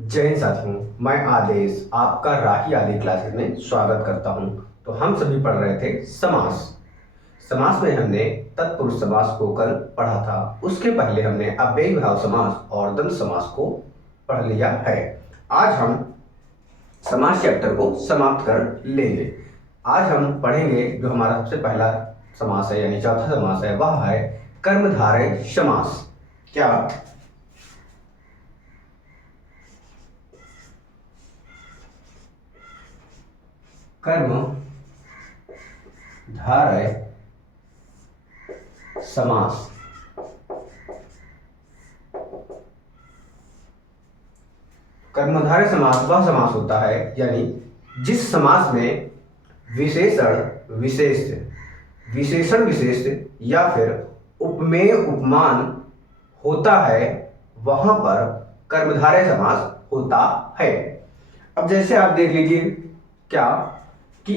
जय हिंद साथियों, मैं आदेश आपका राही आदि क्लासेस में स्वागत करता हूं। तो हम सभी पढ़ रहे थे समास। समास में हमने तत्पुरुष समास को कल पढ़ा था। उसके पहले हमने अव्ययी भाव समास और द्वंद्व समास को पढ़ लिया है। आज हम समास चैप्टर को समाप्त कर लेंगे। आज हम पढ़ेंगे जो हमारा सबसे पहला समास है यानी चौथा समास है, वह है कर्मधारय समास। क्या कर्म धारय समास। कर्मधारय समास वह समास होता है यानी जिस समास में विशेषण विशेष्य विशेषण विशेष्य या फिर उपमेय उपमान होता है, वहां पर कर्मधारय समास होता है। अब जैसे आप देख लीजिए क्या कि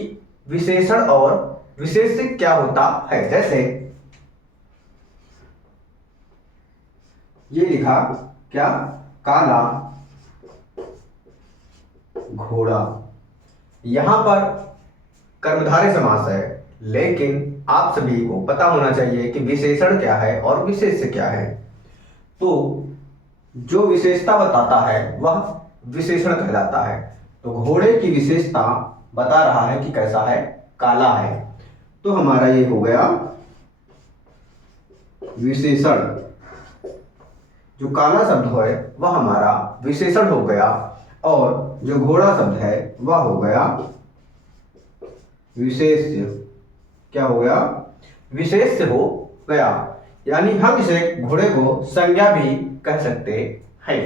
विशेषण और विशेष्य क्या होता है। जैसे ये लिखा क्या, काला घोड़ा। यहां पर कर्मधारय समास है, लेकिन आप सभी को पता होना चाहिए कि विशेषण क्या है और विशेष्य क्या है। तो जो विशेषता बताता है वह विशेषण कहलाता है। तो घोड़े की विशेषता बता रहा है कि कैसा है, काला है। तो हमारा ये हो गया विशेषण। जो काला शब्द है वह हमारा विशेषण हो गया, और जो घोड़ा शब्द है वह हो गया विशेष्य। क्या हो गया, विशेष्य हो गया। यानी हम इसे घोड़े को संज्ञा भी कह सकते हैं।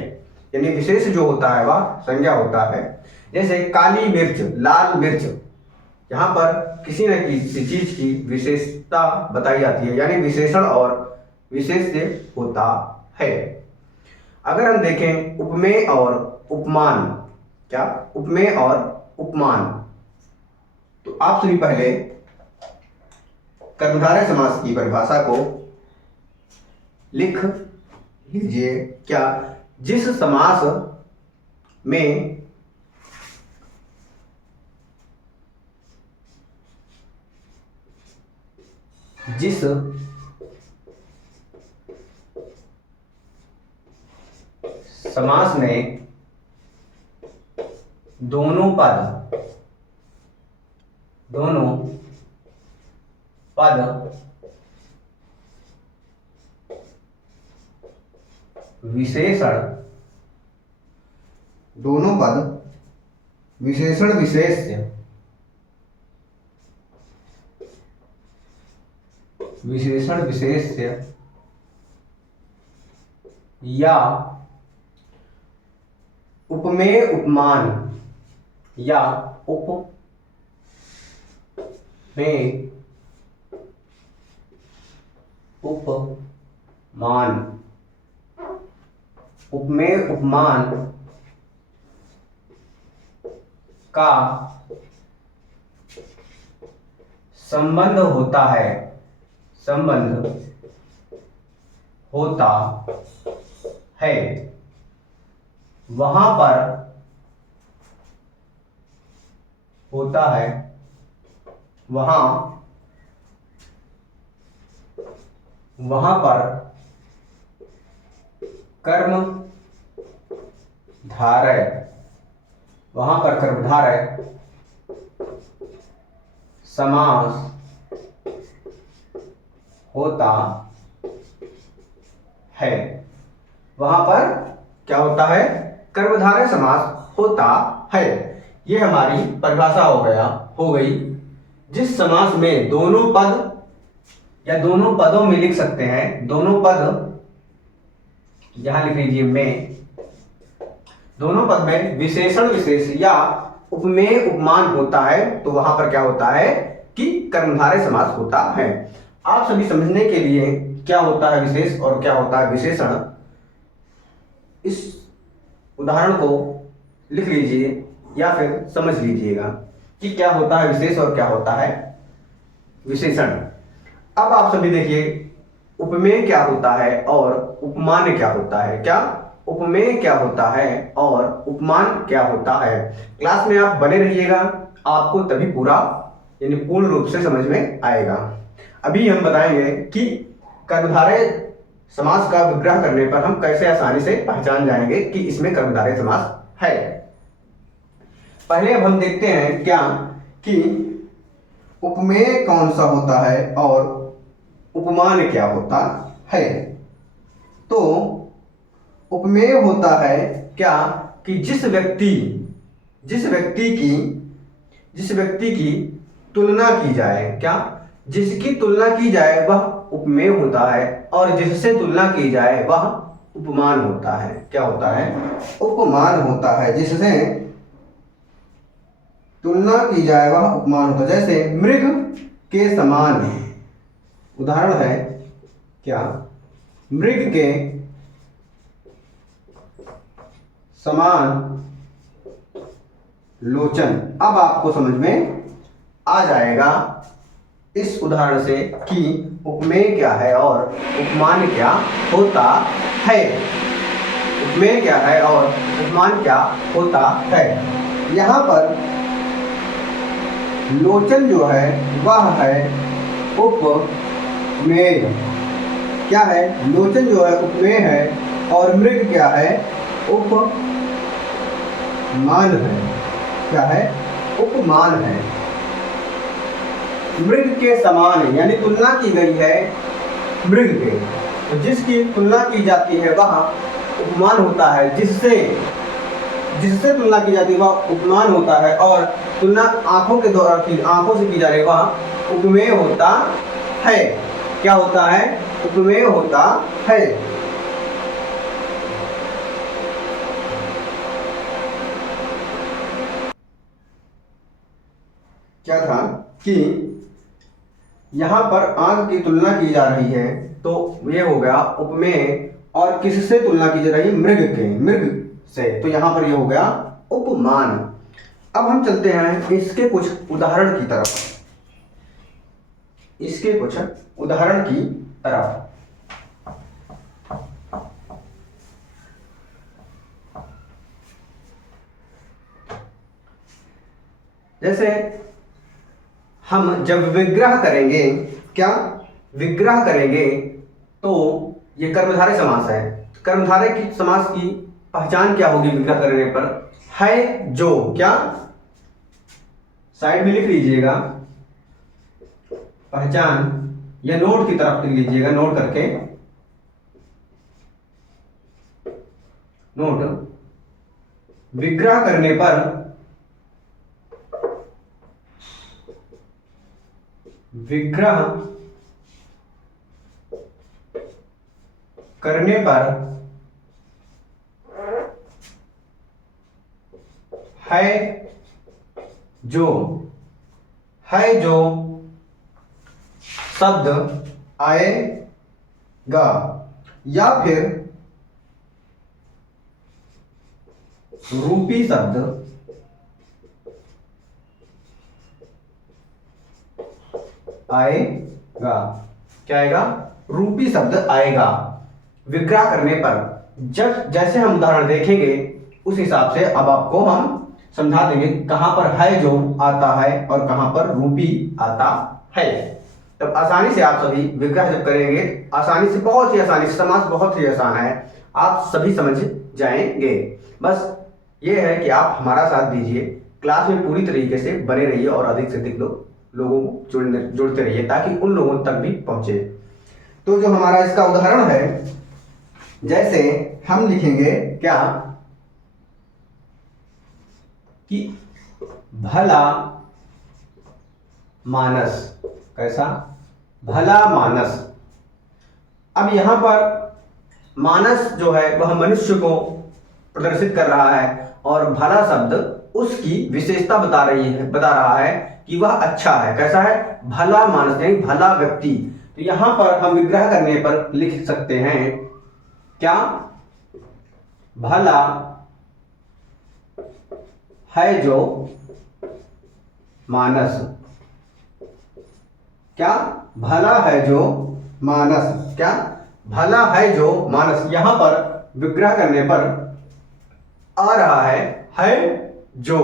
यानी विशेष जो होता है वह संज्ञा होता है। जैसे काली मिर्च, लाल मिर्च, यहाँ पर किसी न किसी चीज की विशेषता बताई जाती है, यानी विशेषण और विशेष्य होता है। अगर हम देखें उपमेय और उपमान, क्या उपमेय और उपमान, तो आप सभी पहले कर्मधारय समास की परिभाषा को लिख लीजिए। क्या, जिस समास में जिस समास में दोनों पद विशेषण, दोनों पद विशेषण विशेष्य विशेषण विशेष्य या उपमेय उपमान या उपमेय उपमान, उपमेय उपमान का संबंध होता है, वहां पर होता है, वहां पर कर्मधारय, समास होता है। वहां पर क्या होता है, कर्मधारय समास होता है। ये हमारी परिभाषा हो गई। जिस समास में दोनों पद या दोनों पदों में लिख सकते हैं, दोनों पद यहां लिख लीजिए में, दोनों पद में विशेषण विशेष या उपमेय उपमान होता है, तो वहां पर क्या होता है कि कर्मधारय समास होता है। आप सभी समझने के लिए क्या होता है विशेष और क्या होता है विशेषण, इस उदाहरण को लिख लीजिए या फिर समझ लीजिएगा कि क्या होता है विशेष और क्या होता है विशेषण। अब आप सभी देखिए उपमेय क्या होता है और उपमान क्या होता है। क्या, उपमेय क्या होता है और उपमान क्या होता है। क्लास में आप बने रहिएगा, आपको तभी पूरा यानी पूर्ण रूप से समझ में आएगा। अभी हम बताएंगे कि कर्मधारय समास का विग्रह करने पर हम कैसे आसानी से पहचान जाएंगे कि इसमें कर्मधारय समास है। पहले अब हम देखते हैं क्या कि उपमेय कौन सा होता है और उपमान क्या होता है। तो उपमेय होता है क्या कि जिस व्यक्ति की तुलना की जाए, क्या जिसकी तुलना की जाए वह उपमेय होता है और जिससे तुलना की जाए वह उपमान होता है। क्या होता है? उपमान होता है। जिससे तुलना की जाए वह उपमान होता है। जैसे मृग के समान, उदाहरण है क्या, मृग के समान लोचन। अब आपको समझ में आ जाएगा इस उदाहरण से कि उपमेय क्या है और उपमान क्या होता है। उपमेय क्या है और उपमान क्या होता है। यहाँ पर लोचन जो है वह है उपमेय। क्या है? लोचन जो है उपमेय है और मृग क्या है? उपमान है। क्या है? उपमान है। मृग के समान यानी तुलना की गई है मृग के, तो जिसकी तुलना की जाती है वह उपमान होता है। जिससे तुलना की जाती है वह उपमान होता है और तुलना आंखों के द्वारा आंखों से की जा रही वह उपमेय होता है। क्या होता है? उपमेय होता है। क्या था कि यहां पर आंख की तुलना की जा रही है तो यह हो गया उपमेय, और किससे तुलना की जा रही है? मृग से, तो यहां पर यह हो गया उपमान। अब हम चलते हैं इसके कुछ उदाहरण की तरफ। जैसे हम जब विग्रह करेंगे, क्या विग्रह करेंगे, तो ये कर्मधारय समास है। कर्मधारय की समास की पहचान क्या होगी विग्रह करने पर? है जो, क्या साइड में लिख लीजिएगा पहचान, या नोट की तरफ लिख लीजिएगा, नोट करके नोट। विग्रह करने पर है जो शब्द आएगा या फिर रूपी शब्द आएगा। क्या आएगा? रूपी शब्द आएगा विग्रह करने पर। जब जैसे हम उदाहरण देखेंगे उस हिसाब से अब आपको हम समझा देंगे कहां पर है जो आता है और कहां पर रूपी आता है। तब आसानी से आप सभी विग्रह जब करेंगे, आसानी से, बहुत ही आसानी से, समास बहुत ही आसान है, आप सभी समझ जाएंगे। बस ये है कि आप हमारा साथ दीजिए, क्लास में पूरी तरीके से बने रहिए और अधिक से अधिक लोगों को जुड़ते रहिए ताकि उन लोगों तक भी पहुंचे। तो जो हमारा इसका उदाहरण है, जैसे हम लिखेंगे क्या कि भला मानस। कैसा? भला मानस। अब यहां पर मानस जो है वह मनुष्य को प्रदर्शित कर रहा है और भला शब्द उसकी विशेषता बता रहा है कि वह अच्छा है। कैसा है? भला मानस यानी भला व्यक्ति। तो यहां पर हम विग्रह करने पर लिख सकते हैं क्या? भला है जो मानस। क्या? भला है जो मानस। क्या? भला है जो मानस। यहां पर विग्रह करने पर आ रहा है जो।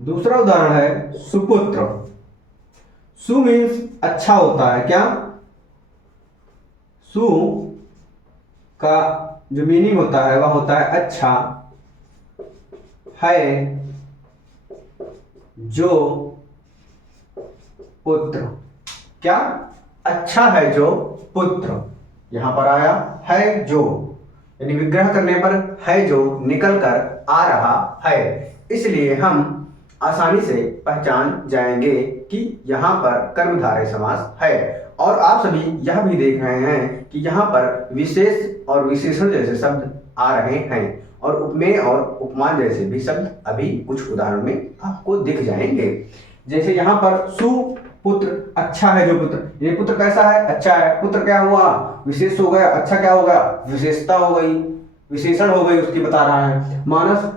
दूसरा उदाहरण है सुपुत्र। सु मीन्स अच्छा होता है। क्या? सु का जो मीनिंग होता है वह होता है अच्छा है जो पुत्र। क्या? अच्छा है जो पुत्र। यहां पर आया है जो, यानी विग्रह करने पर है जो निकल कर आ रहा है, इसलिए हम आसानी से पहचान जाएंगे कि यहां पर कर्मधारय समास है। और आप सभी यह भी देख रहे हैं कि यहां पर विशेष और विशेषण जैसे शब्द आ रहे हैं और उपमेय और उपमान जैसे भी शब्द अभी कुछ उदाहरण में आपको दिख जाएंगे। जैसे यहाँ पर सुपुत्र, अच्छा है जो पुत्र। ये पुत्र कैसा है? अच्छा है। पुत्र क्या हुआ? विशेष हो गया। अच्छा क्या हो गया? विशेषता हो गई, विशेषण हो गई उसकी बता रहा है। मानस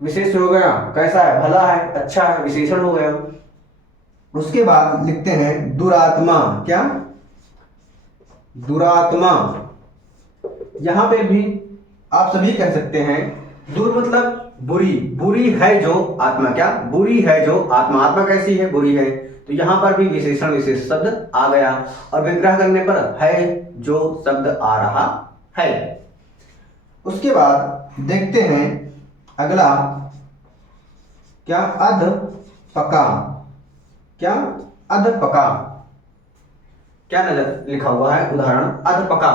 विशेष हो गया, कैसा है? भला है, अच्छा है, विशेषण हो गया। उसके बाद लिखते हैं दुरात्मा। क्या? दुरात्मा। यहां पे भी आप सभी कह सकते हैं दुर मतलब बुरी, बुरी है जो आत्मा। क्या? बुरी है जो आत्मा। आत्मा कैसी है? बुरी है। तो यहां पर भी विशेषण विशेष शब्द आ गया और विग्रह करने पर है जो शब्द आ रहा है। उसके बाद देखते हैं अगला, क्या? अध पका। क्या? अध पका। क्या नजर लिखा हुआ है? उदाहरण अध पका,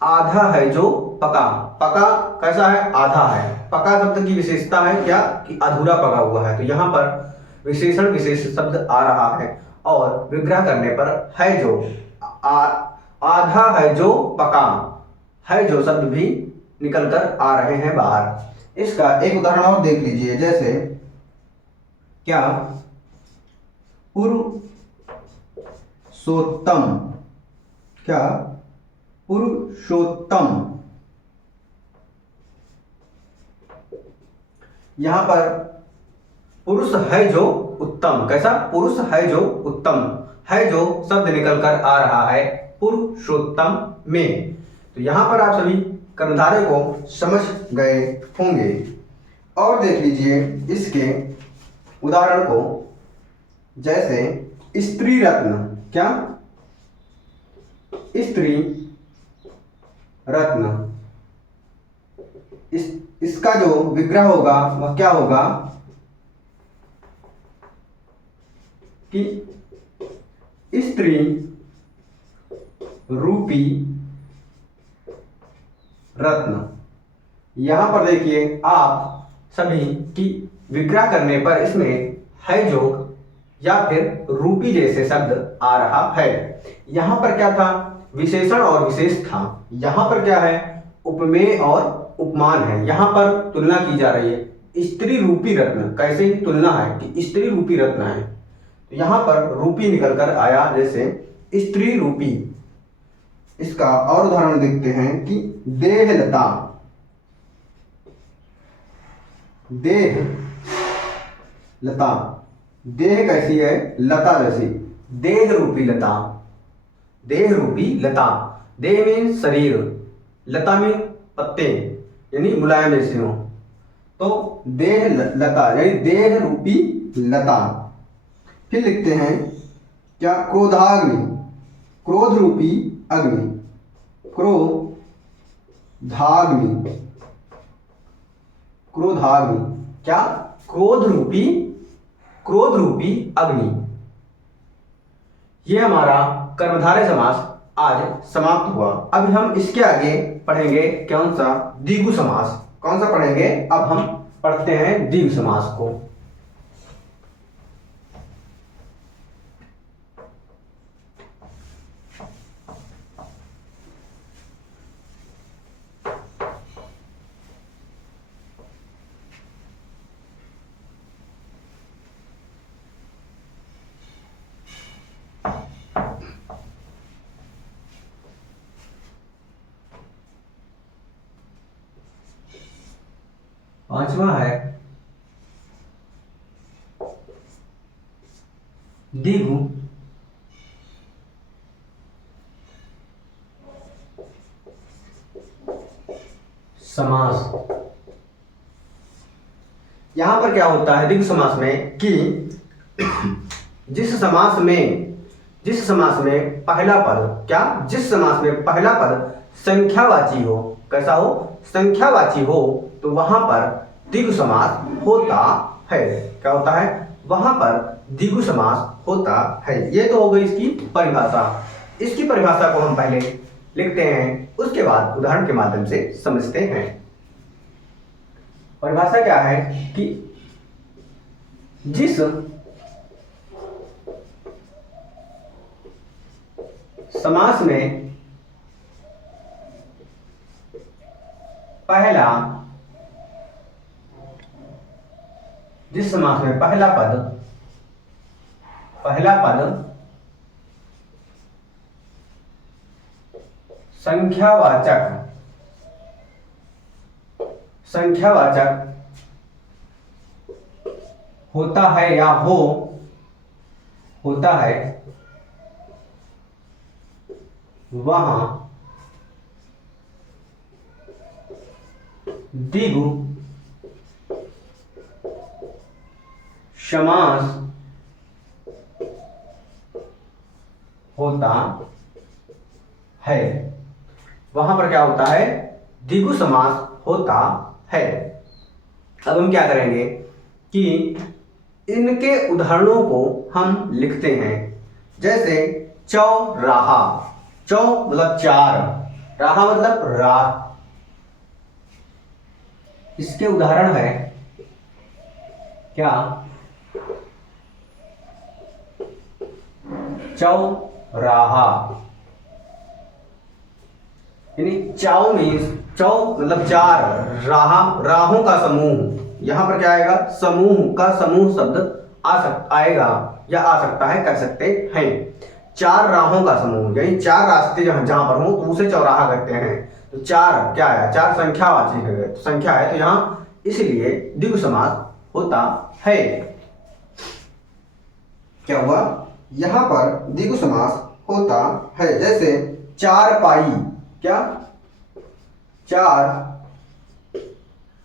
आधा है जो पका। पका कैसा है? आधा है। पका शब्द की विशेषता है क्या? कि अधूरा पका हुआ है। तो यहाँ पर विशेषण विशेष शब्द आ रहा है और विग्रह करने पर है जो आधा है जो पका, है जो शब्द भी निकल कर आ रहे हैं बाहर। इसका एक उदाहरण और देख लीजिए। जैसे क्या? पुरुषोत्तम। क्या? पुरुषोत्तम। यहां पर पुरुष है जो उत्तम। कैसा? पुरुष है जो उत्तम, है जो शब्द निकल कर आ रहा है पुरुषोत्तम में। तो यहां पर आप सभी कर्मधारय को समझ गए होंगे। और देख लीजिए इसके उदाहरण को। जैसे स्त्री रत्न। क्या? स्त्री रत्न। इसका जो विग्रह होगा वह क्या होगा कि स्त्री रूपी रत्न। यहां पर देखिए आप सभी कि विग्रह करने पर इसमें है जो या फिर रूपी जैसे शब्द आ रहा है। यहां पर क्या था? विशेषण और विशेष था। यहां पर क्या है? उपमेय और उपमान है। यहां पर तुलना की जा रही है। स्त्री रूपी रत्न, कैसे ही तुलना है कि स्त्री रूपी रत्न है। तो यहां पर रूपी निकल कर आया, जैसे स्त्री रूपी। इसका और उदाहरण देखते हैं कि देहलता। देह लता। देह कैसी है? लता जैसी। देह रूपी लता, देह रूपी लता। देह में शरीर, लता में पत्ते, यानी मुलायम जैसे हो। तो देह लता यानी देह रूपी लता। फिर लिखते हैं क्या? क्रोधाग्नि। क्रोध रूपी अग्नि, क्रोधाग्नि। क्रोधाग्नि। क्या? क्रोध रूपी अग्नि। यह हमारा कर्मधारय समास आज समाप्त हुआ। अब हम इसके आगे पढ़ेंगे कौन सा? द्विगु समास। कौन सा पढ़ेंगे? अब हम पढ़ते हैं द्विगु समास को। पांचवा है द्विगु समास। यहां पर क्या होता है द्विगु समास में कि जिस समास में पहला पद क्या जिस समास में पहला पद संख्यावाची हो, कैसा हो, संख्यावाची हो, तो वहां पर द्विगु समास होता है। क्या होता है, वहां पर द्विगु समास होता है। ये तो हो गई इसकी परिभाषा। इसकी परिभाषा को हम पहले लिखते हैं, उसके बाद उदाहरण के माध्यम से समझते हैं। परिभाषा क्या है कि जिस समास में पहला पद संख्यावाचक होता है या होता है, वहां द्विगु समास होता है। वहां पर क्या होता है, द्विगु समास होता है। अब हम क्या करेंगे कि इनके उदाहरणों को हम लिखते हैं। जैसे चौराहा, चौ मतलब चार, राहा मतलब रात। इसके उदाहरण है क्या, चौराहा, यानी चाओ मीन्स चौ मतलब चार, राहों का समूह। यहां पर क्या आएगा, समूह का समूह शब्द आएगा या आ सकता है, कर सकते हैं। चार राहों का समूह, यानी चार रास्ते जहां पर हो तो उसे चौराहा कहते हैं। तो चार क्या है, चार संख्यावाची है, तो संख्या है, तो यहां इसलिए द्विगु समास होता है। क्या हुआ, यहां पर द्विगु समास होता है। जैसे चार पाई, क्या, चार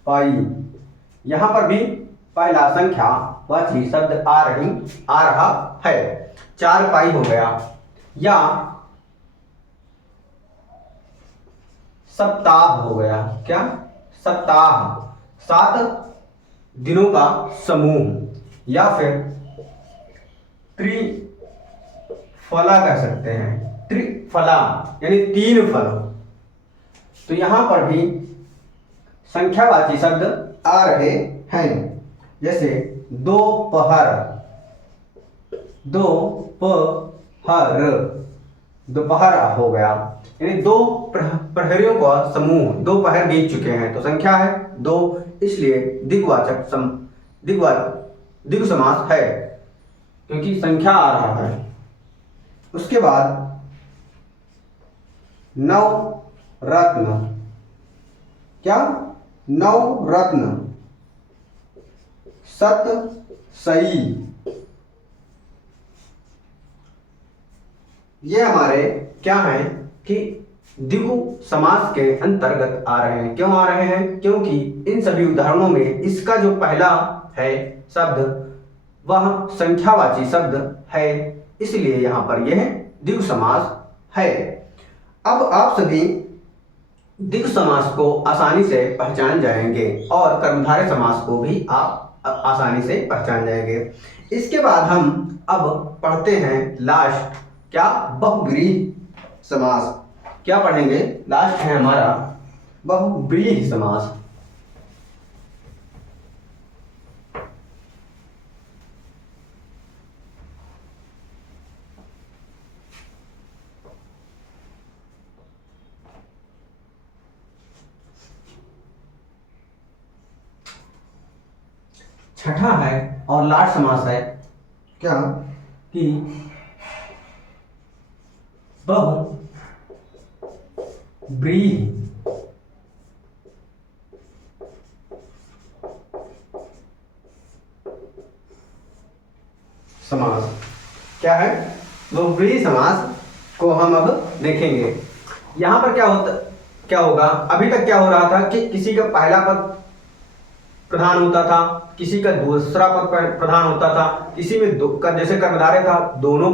पाई, यहां पर भी पहला संख्यावाची शब्द आ रहा है। चार पाई हो गया। या सप्ताह हो गया, क्या, सप्ताह, 7 दिनों का समूह। या फिर त्रिफला कह सकते हैं, त्रिफला यानी 3 फल। तो यहां पर भी संख्यावाची शब्द आ रहे हैं। जैसे दोपहर, दोपहर हो गया, यानी दो प्रहरियों का समूह, 2 पहर बीत चुके हैं, तो संख्या है 2, इसलिए द्विगु समास है, क्योंकि संख्या आ रहा है। उसके बाद नवरत्न, क्या, नवरत्न, सतसई, ये हमारे क्या हैं कि द्विगु समास के अंतर्गत आ रहे हैं। क्यों आ रहे हैं, क्योंकि इन सभी उदाहरणों में इसका जो पहला है शब्द वह संख्यावाची शब्द है, इसलिए यहां पर यह द्विगु समास है। अब आप सभी द्विगु समास को आसानी से पहचान जाएंगे और कर्मधारय समास को भी आप आसानी से पहचान जाएंगे। इसके बाद हम अब पढ़ते हैं लास्ट, क्या, बहुव्रीहि समास। क्या पढ़ेंगे, लास्ट है हमारा बहुव्रीहि समास। छठा है और लास्ट समास है, क्या, कि बहुव्रीहि समास। क्या है, बहुब्रीहि समास को हम अब देखेंगे। यहाँ पर क्या होगा, अभी तक क्या हो रहा था कि किसी का पहला पद प्रधान होता था, किसी का दूसरा पद प्रधान होता था, किसी में दो का जैसे कर्मधारय था दोनों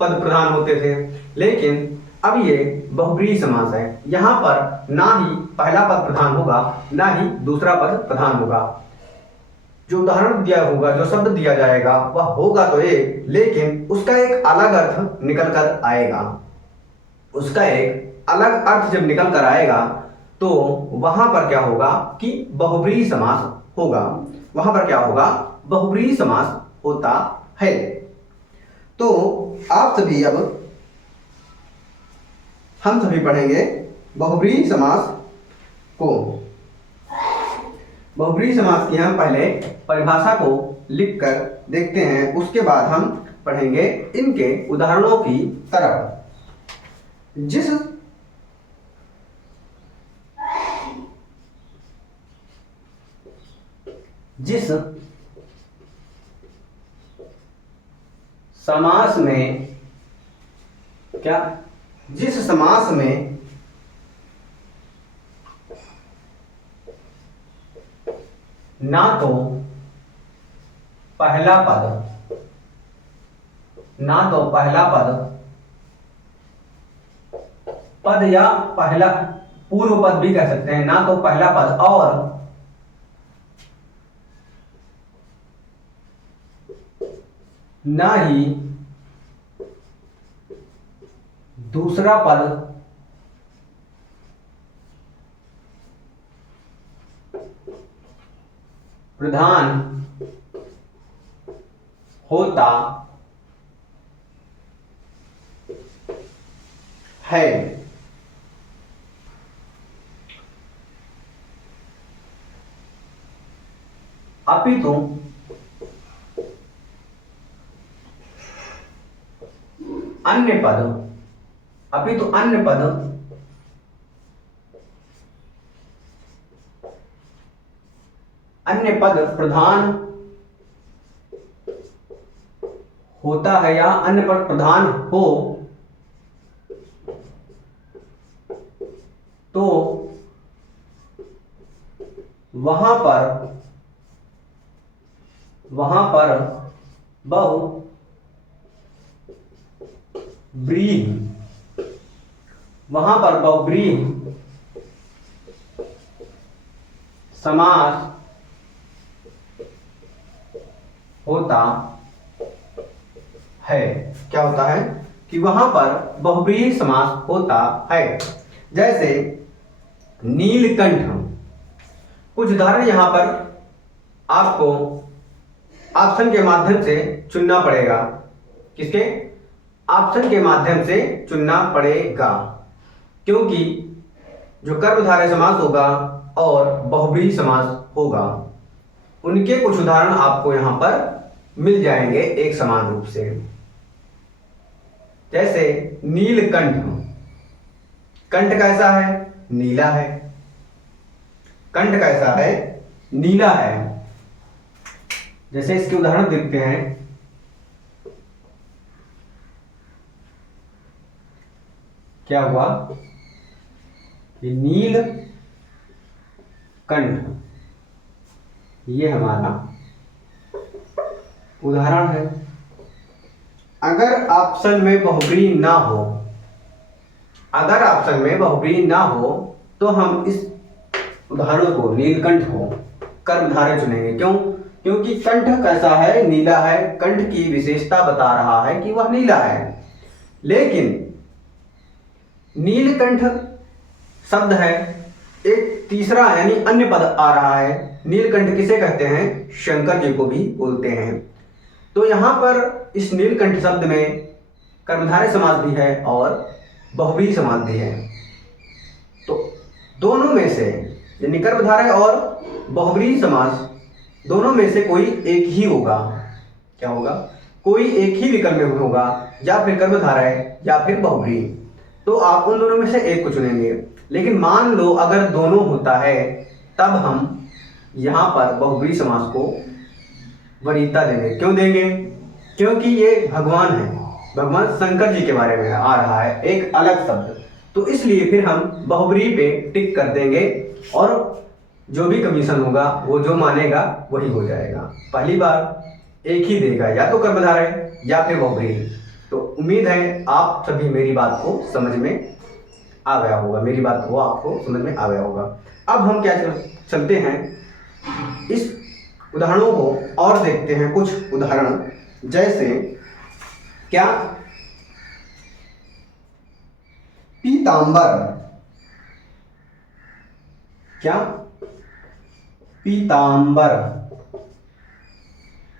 पद प्रधान होते थे। लेकिन अब ये बहुब्रीहि समास है, यहाँ पर ना ही पहला पद प्रधान होगा ना ही दूसरा पद प्रधान होगा। जो उदाहरण दिया होगा, जो शब्द दिया जाएगा वह होगा तो एक, लेकिन उसका एक अलग अर्थ निकल कर आएगा। उसका एक अलग अर्थ जब निकल कर आएगा तो वहां पर क्या होगा कि बहुब्रीहि समास होगा। वहां पर क्या होगा, बहुब्रीहि समास होता है। तो आप सभी अब हम सभी पढ़ेंगे बहुब्रीहि समास को। बहुब्रीहि समास की हम पहले परिभाषा को लिखकर देखते हैं, उसके बाद हम पढ़ेंगे इनके उदाहरणों की तरफ। जिस समास में जिस समास में ना तो पहला पद या पहला पूर्व पद भी कह सकते हैं, ना तो पहला पद और ना ही दूसरा पद प्रधान होता है। अपितु अन्य पद प्रधान होता है या अन्य पद प्रधान हो तो वहां पर बहुब्रीहि समास होता है। क्या होता है कि वहां पर बहुब्रीहि समास होता है। जैसे नीलकंठ, कुछ उदाहरण यहां पर आपको ऑप्शन के माध्यम से चुनना पड़ेगा। किसके? ऑप्शन के माध्यम से चुनना पड़ेगा, क्योंकि जो कर्मधारय समास होगा और बहुब्रीहि समास होगा उनके कुछ उदाहरण आपको यहां पर मिल जाएंगे एक समान रूप से। जैसे नीलकंठ, कंठ कैसा है? नीला है। कंठ कैसा है? नीला है। जैसे इसके उदाहरण देखते हैं, क्या हुआ कि नील कंठ, ये हमारा उदाहरण है। अगर ऑप्शन में बहुब्रीहि ना हो तो हम इस उदाहरण को नीलकंठ को कर्मधारय चुनेंगे। क्यों? क्योंकि कंठ कैसा है? नीला है। कंठ की विशेषता बता रहा है कि वह नीला है। लेकिन नीलकंठ शब्द है, एक तीसरा यानी अन्य पद आ रहा है। नीलकंठ किसे कहते हैं? शंकर जी को भी बोलते हैं। तो यहां पर इस नीलकंठ शब्द में कर्मधारय समास भी है और बहुब्रीहि समास भी है। तो दोनों में से यानी कर्मधारय और बहुब्रीहि समास दोनों में से कोई एक ही होगा। क्या होगा? कोई एक ही विकल्प में होगा, या फिर कर्मधारय या फिर बहुब्रीहि। तो आप उन दोनों में से एक को चुनेंगे। लेकिन मान लो अगर दोनों होता है तब हम यहां पर बहुब्रीहि समास को वरीयता देंगे। क्यों देंगे? क्योंकि ये भगवान है, भगवान शंकर जी के बारे में आ रहा है एक अलग शब्द, तो इसलिए फिर हम बहुब्रीहि पे टिक कर देंगे और जो भी कमीशन होगा वो जो मानेगा वही हो जाएगा। पहली बार एक ही देगा, या तो कर्मधारय या फिर बहुब्रीहि। तो उम्मीद है आप सभी मेरी बात को समझ में आ गया होगा, मेरी बात को आपको समझ में आ गया होगा। अब हम क्या चलते हैं इस उदाहरणों को और देखते हैं। कुछ उदाहरण जैसे क्या, पीतांबर, क्या पीतांबर,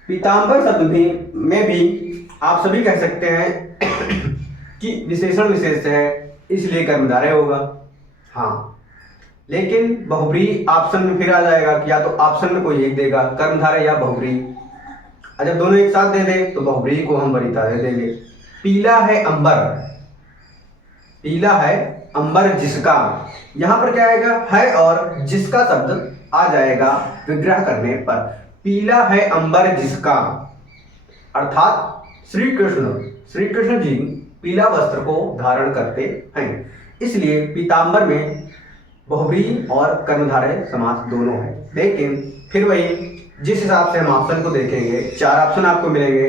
पीतांबर शब्द में भी आप सभी कह सकते हैं कि विशेषण विशेष है इसलिए कर्मधारय होगा। हाँ, लेकिन बहुब्रीहि ऑप्शन में फिर आ जाएगा कि या तो ऑप्शन में कोई एक देगा कर्मधारय या बहुब्रीहि। जब दोनों एक साथ दे दे तो बहुब्रीहि को हम वरीयता दे देंगे। पीला है अंबर, पीला है अंबर जिसका, यहां पर क्या आएगा, है और जिसका शब्द आ जाएगा विग्रह करने पर। पीला है अंबर जिसका, अर्थात श्री कृष्ण जी पीला वस्त्र को धारण करते हैं, इसलिए पीतांबर में बहुब्रीहि और कर्मधारय समास दोनों है। लेकिन फिर वही जिस हिसाब से हम ऑप्शन को देखेंगे, 4 ऑप्शन आपको मिलेंगे।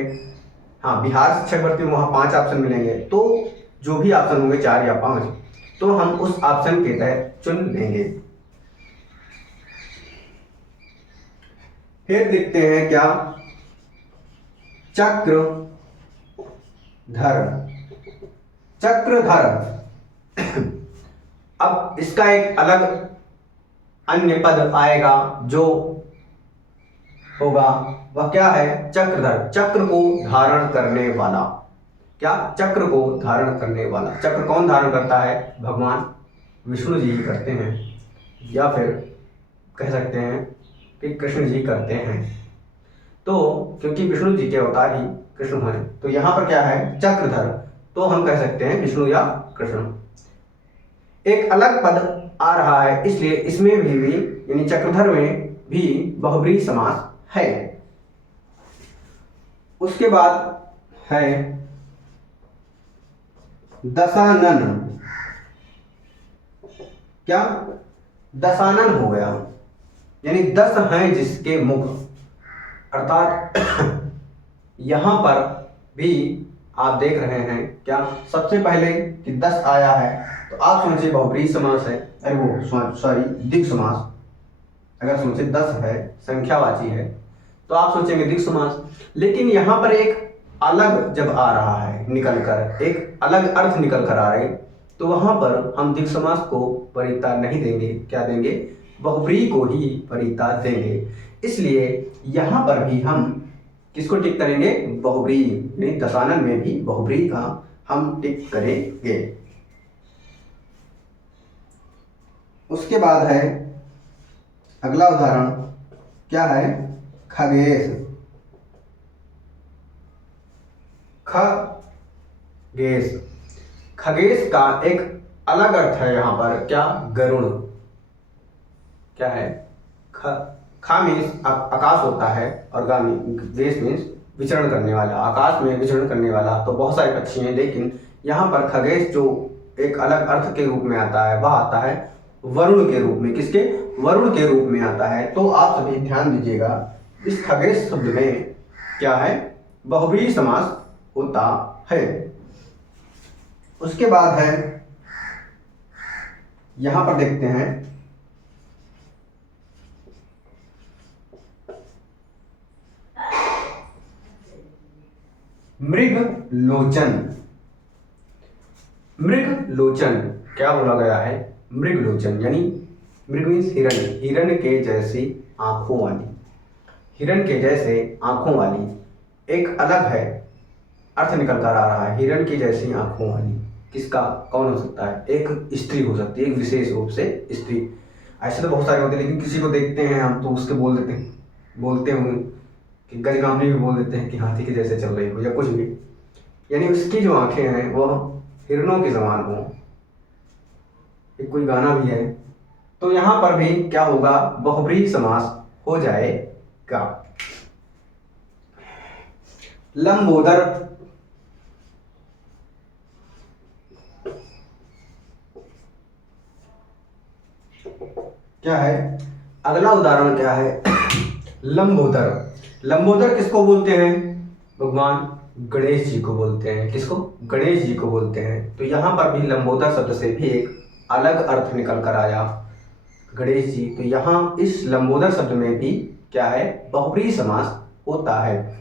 हाँ, बिहार शिक्षक भर्ती में वहाँ 5 ऑप्शन मिलेंगे, तो जो भी ऑप्शन होंगे 4 या 5, तो हम उस ऑप्शन के तहत चुन लेंगे। फिर देखते हैं क्या, चक्रधर, चक्रधर। अब इसका एक अलग अन्य पद आएगा जो होगा, वह क्या है, चक्रधर, चक्र को धारण करने वाला। क्या, चक्र को धारण करने वाला। चक्र कौन धारण करता है, भगवान विष्णु जी ही करते हैं, या फिर कह सकते हैं कि कृष्ण जी करते हैं। तो क्योंकि विष्णु जी के अवतार ही कृष्ण हैं, तो यहाँ पर क्या है, चक्रधर, तो हम कह सकते हैं विष्णु या कृष्ण। एक अलग पद आ रहा है, इसलिए इसमें भी यानी चक्रधर में भी बहुब्रीहि समास है। उसके बाद है दशानन। क्या, दशानन हो गया, यानी 10 हैं जिसके मुख, अर्थात यहां पर भी आप देख रहे हैं क्या, सबसे पहले कि 10 आया है, तो आप सोचिए बहुब्रीहि समास है, अरे वो सॉरी द्विग समास। अगर सोचे 10 है संख्यावाची है तो आप सोचेंगे द्विग समास। लेकिन यहाँ पर एक अलग जब आ रहा है निकल कर, एक अलग अर्थ निकल कर आ रहे, तो वहां पर हम द्विग समास को वरीयता नहीं देंगे, क्या देंगे, बहुब्रीहि को ही वरीयता देंगे। इसलिए यहाँ पर भी हम किसको टिक करेंगे, बहुब्रीहि, यानी दशानन में भी बहुब्रीहि का हम टिक करेंगे। उसके बाद है अगला उदाहरण, क्या है, खगेश। खगेश, खगेश का एक अलग अर्थ है यहाँ पर, क्या, गरुड़। क्या है, खा मीन्स आकाश होता है, और गामी देश मीन्स विचरण करने वाला, आकाश में विचरण करने वाला। तो बहुत सारे पक्षी हैं, लेकिन यहाँ पर खगेश जो एक अलग अर्थ के रूप में आता है, वह आता है वरुण के रूप में। किसके, वरुण के रूप में आता है। तो आप सभी ध्यान दीजिएगा, इस खगेश शब्द में क्या है, बहुब्रीहि समास होता है। उसके बाद है, यहां पर देखते हैं मृग लोचन। मृग लोचन क्या बोला गया है, मृग लोचन, यानी मृग मीन्स हिरण, हिरण के जैसी आंखों वाली, हिरण के जैसे आंखों वाली। एक अलग है अर्थ निकल कर आ रहा है, हिरण की जैसी आंखों वाली। किसका, कौन हो सकता है, एक स्त्री हो सकती है, एक विशेष रूप से स्त्री। ऐसे तो बहुत सारे होते हैं, लेकिन किसी को देखते हैं हम तो उसके बोल देते हैं, बोलते हुए कि गजगामनी भी बोल देते हैं कि हाथी के जैसे चल रही हो या कुछ भी, यानी उसकी जो आंखें हैं वह हिरणों के समान हो। एक कोई गाना भी है। तो यहाँ पर भी क्या होगा, बहुब्रीहि समास हो जाएगा। लंबोदर क्या है? अगला उदाहरण क्या है? लंबोदर। लंबोदर किसको बोलते हैं? भगवान गणेश जी को बोलते हैं। किसको? गणेश जी को बोलते हैं। तो यहाँ पर भी लंबोदर शब्द से भी एक अलग अर्थ निकल कर आया, गणेश जी। तो यहाँ इस लंबोदर शब्द में भी क्या है? बहुब्रीहि समास होता है।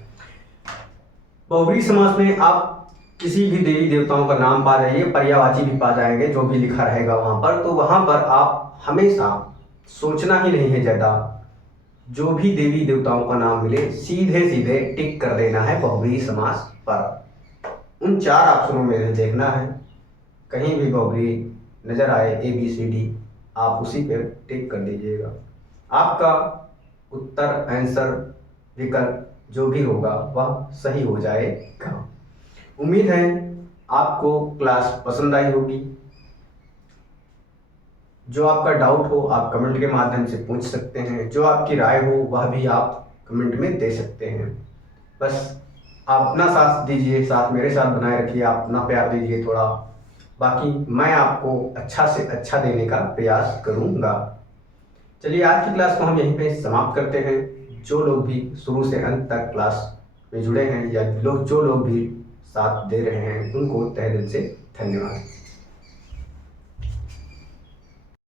बहुब्रीहि समास में आप किसी भी देवी देवताओं का नाम पा जाइए, पर्यायवाची भी पा जाएंगे, जो भी लिखा रहेगा वहां पर, तो वहां पर आप हमेशा सोचना ही नहीं है ज़्यादा, जो भी देवी देवताओं का नाम मिले सीधे सीधे टिक कर देना है बहुब्रीहि समास पर। उन 4 ऑप्शनों में से देखना है, कहीं भी बहुब्रीहि नजर आए ABCD, आप उसी पे टिक कर दीजिएगा। आपका उत्तर, आंसर, विकल्प जो भी होगा वह सही हो जाएगा। उम्मीद है आपको क्लास पसंद आई होगी। जो आपका डाउट हो आप कमेंट के माध्यम से पूछ सकते हैं, जो आपकी राय हो वह भी आप कमेंट में दे सकते हैं। बस आप अपना साथ दीजिए, साथ मेरे साथ बनाए रखिए, आप अपना प्यार दीजिए थोड़ा, बाकी मैं आपको अच्छा से अच्छा देने का प्रयास करूँगा। चलिए आज की क्लास को हम यहीं पे समाप्त करते हैं। जो लोग भी शुरू से अंत तक क्लास में जुड़े हैं या जो लोग भी साथ दे रहे हैं उनको तहे दिल से धन्यवाद।